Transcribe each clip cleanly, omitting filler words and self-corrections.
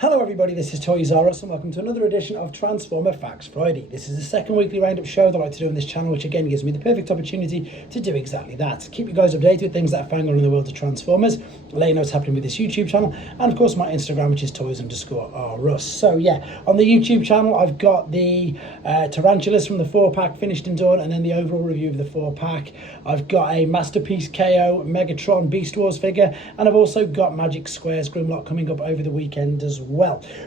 Hello everybody, this is Toys R Us and welcome to another edition of Transformer Facts Friday. This is the second weekly roundup show that I like to do on this channel, which again gives me the perfect opportunity to do exactly that. Keep you guys updated with things that are going on in the world of Transformers, let you know what's happening with this YouTube channel, and of course my Instagram, which is toys_rus. So yeah, on the YouTube channel I've got the Tarantulas from the 4-pack finished and done, and then the overall review of the 4-pack. I've got a Masterpiece KO Megatron Beast Wars figure, and I've also got Magic Squares Grimlock coming up over the weekend as well.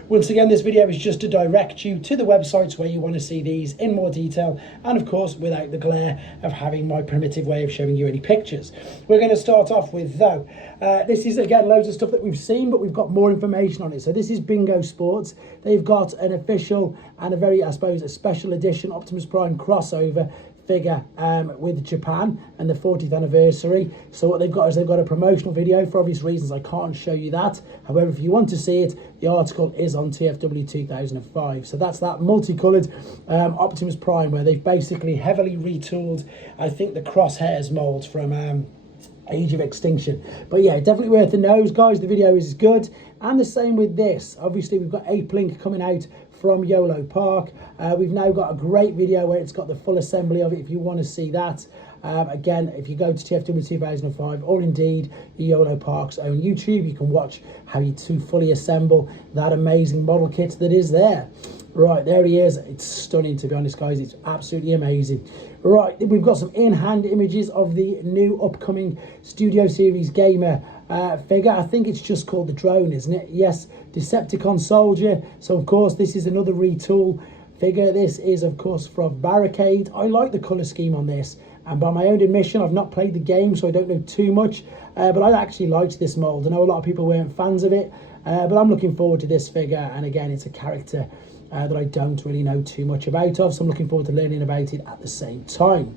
Once again, this video is just to direct you to the websites where you want to see these in more detail, and of course without the glare of having my primitive way of showing you any pictures. We're going to start off with, though, this is again loads of stuff that we've seen, but we've got more information on it. So this is Bingo Sports. They've got an official and a very, I suppose, a special edition Optimus Prime crossover figure with Japan and the 40th anniversary. So what they've got is they've got a promotional video. For obvious reasons I can't show you that, however if you want to see it, the article is on TFW 2005. So that's that multicolored Optimus Prime, where they've basically heavily retooled, I think, the crosshairs mold from Age of Extinction. But yeah, definitely worth the nose, guys. The video is good, and the same with this. Obviously we've got Ape Link coming out from YoloPark. We've now got a great video where it's got the full assembly of it if you want to see that. Again, if you go to TFW 2005 or indeed the YoloPark's own YouTube, you can watch how you to fully assemble that amazing model kit that is there. Right, there he is. It's stunning, to be honest, guys. It's absolutely amazing. Right, we've got some in-hand images of the new upcoming Studio Series Gamer figure. I think it's just called the Drone, isn't it? Yes, Decepticon Soldier. So, of course, this is another retool figure. This is, of course, from Barricade. I like the colour scheme on this. And by my own admission, I've not played the game, so I don't know too much. But I actually liked this mould. I know a lot of people weren't fans of it. But I'm looking forward to this figure. And again, it's a character that I don't really know too much about of, so I'm looking forward to learning about it at the same time.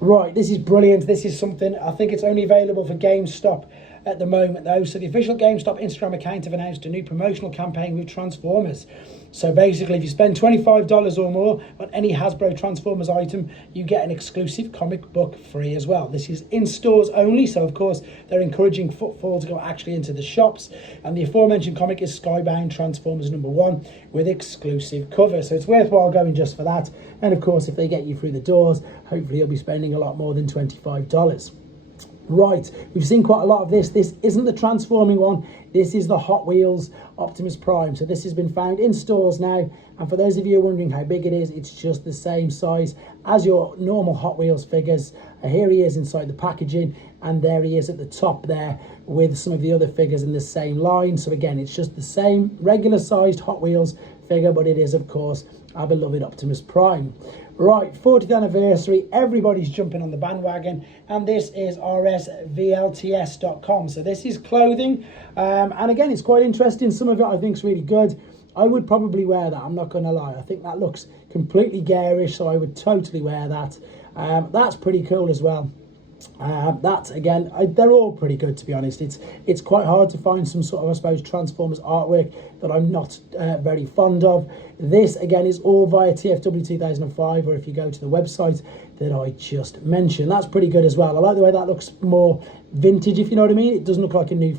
Right, this is brilliant. This is something, I think it's only available for GameStop at the moment though. So the official GameStop Instagram account have announced a new promotional campaign with Transformers. So basically, if you spend $25 or more on any Hasbro Transformers item, you get an exclusive comic book free as well. This is in stores only, so of course they're encouraging footfall to go actually into the shops. And the aforementioned comic is Skybound Transformers #1 with exclusive cover. So it's worthwhile going just for that. And of course, if they get you through the doors, hopefully you'll be spending a lot more than $25. Right, we've seen quite a lot of this. This isn't the transforming one. This is the Hot Wheels Optimus Prime. So this has been found in stores now. And for those of you wondering how big it is, it's just the same size as your normal Hot Wheels figures. Here he is inside the packaging, and there he is at the top there with some of the other figures in the same line. So again, it's just the same regular sized Hot Wheels figure, but it is, of course, our beloved Optimus Prime. Right, 40th anniversary, everybody's jumping on the bandwagon, and this is rsvlts.com. So this is clothing, and again, it's quite interesting. Some of it I think is really good. I would probably wear that, I'm not going to lie. I think that looks completely garish, so I would totally wear that. That's pretty cool as well. That again, they're all pretty good, to be honest. It's quite hard to find some sort of, I suppose, Transformers artwork that I'm not very fond of. This again is all via TFW 2005, or if you go to the website that I just mentioned, that's pretty good as well. I like the way that looks more vintage, if you know what I mean. It doesn't look like a new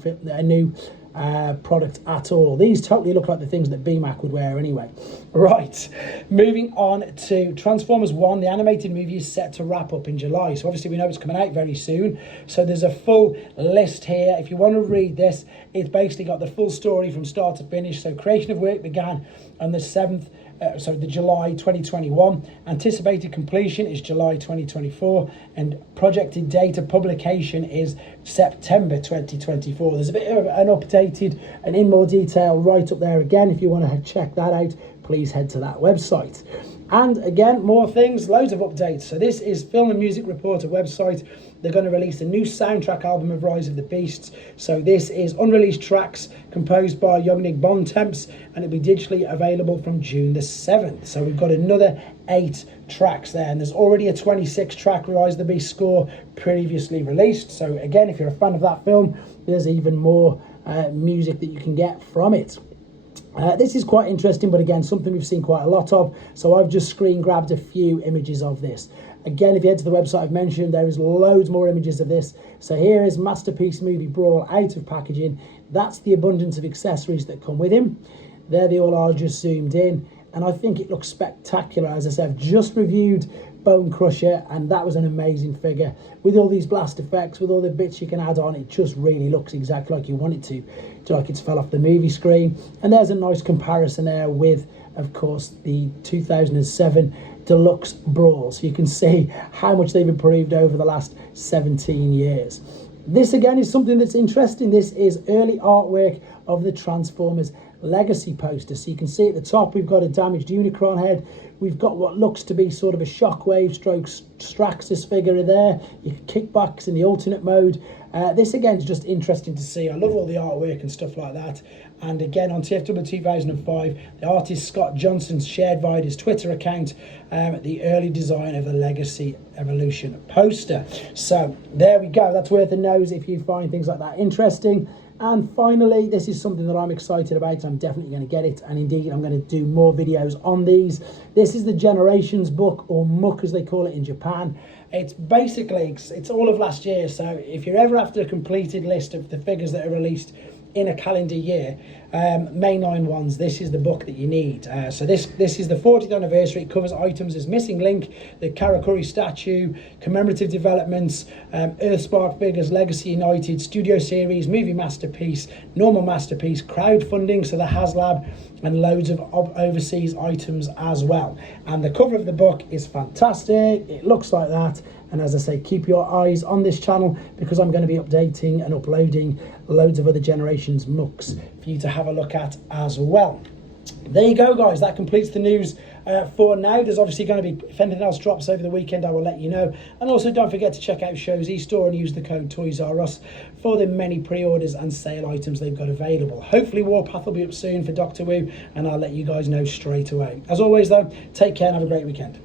product at all. These totally look like the things that BMAC would wear anyway. Right, moving on to Transformers 1. The animated movie is set to wrap up in July, so obviously we know it's coming out very soon. So there's a full list here. If you want to read this, it's basically got the full story from start to finish. So creation of work began on the July 2021. Anticipated completion is July 2024, and projected date of publication is September 2024. There's a bit of an updated and in more detail right up there again. If you want to check that out, please head to that website. And again, more things, loads of updates. So this is Film and Music Reporter website. They're going to release a new soundtrack album of Rise of the Beasts. So this is unreleased tracks composed by Yognik Bontemps, and it'll be digitally available from June the 7th. So we've got another 8 tracks there, and there's already a 26 track Rise of the Beast score previously released. So again, if you're a fan of that film, there's even more music that you can get from it. This is quite interesting, but again, something we've seen quite a lot of. So I've just screen grabbed a few images of this. Again, if you head to the website I've mentioned, there is loads more images of this. So here is Masterpiece Movie Brawl out of packaging. That's the abundance of accessories that come with him. There they all are, just zoomed in, and I think it looks spectacular. As I said, I've just reviewed Bone Crusher, and that was an amazing figure with all these blast effects, with all the bits you can add on. It just really looks exactly like you want it to like it's fell off the movie screen. And there's a nice comparison there with, of course, the 2007 Deluxe Brawl, so you can see how much they've improved over the last 17 years. This again is something that's interesting. This is early artwork of the Transformers Legacy poster. So you can see at the top we've got a damaged Unicron head. We've got what looks to be sort of a Shockwave stroke Straxus figure there. You can kickbacks in the alternate mode. This again is just interesting to see. I love all the artwork and stuff like that. And again, on TFW 2005, the artist Scott Johnson shared via his Twitter account the early design of the Legacy Evolution poster. So there we go. That's worth a nose if you find things like that interesting. And finally, this is something that I'm excited about. I'm definitely going to get it, and indeed I'm going to do more videos on these. This is the Generations book, or MUC as they call it in Japan. It's basically, it's all of last year, so if you're ever after a completed list of the figures that are released in a calendar year, May 9 ones, this is the book that you need. So this is the 40th anniversary. It covers items as Missing Link, the Karakuri statue, commemorative developments, Earthspark figures, Legacy United, Studio Series, Movie Masterpiece, Normal Masterpiece, crowdfunding, so the HasLab, and loads of overseas items as well. And the cover of the book is fantastic. It looks like that. And as I say, keep your eyes on this channel, because I'm going to be updating and uploading loads of other Generations MUCs for you to have a look at as well. There you go, guys. That completes the news for now. There's obviously going to be, if anything else drops over the weekend, I will let you know. And also don't forget to check out Show's eStore and use the code ToysRUs for the many pre-orders and sale items they've got available. Hopefully Warpath will be up soon for Doctor Who, and I'll let you guys know straight away. As always though, take care and have a great weekend.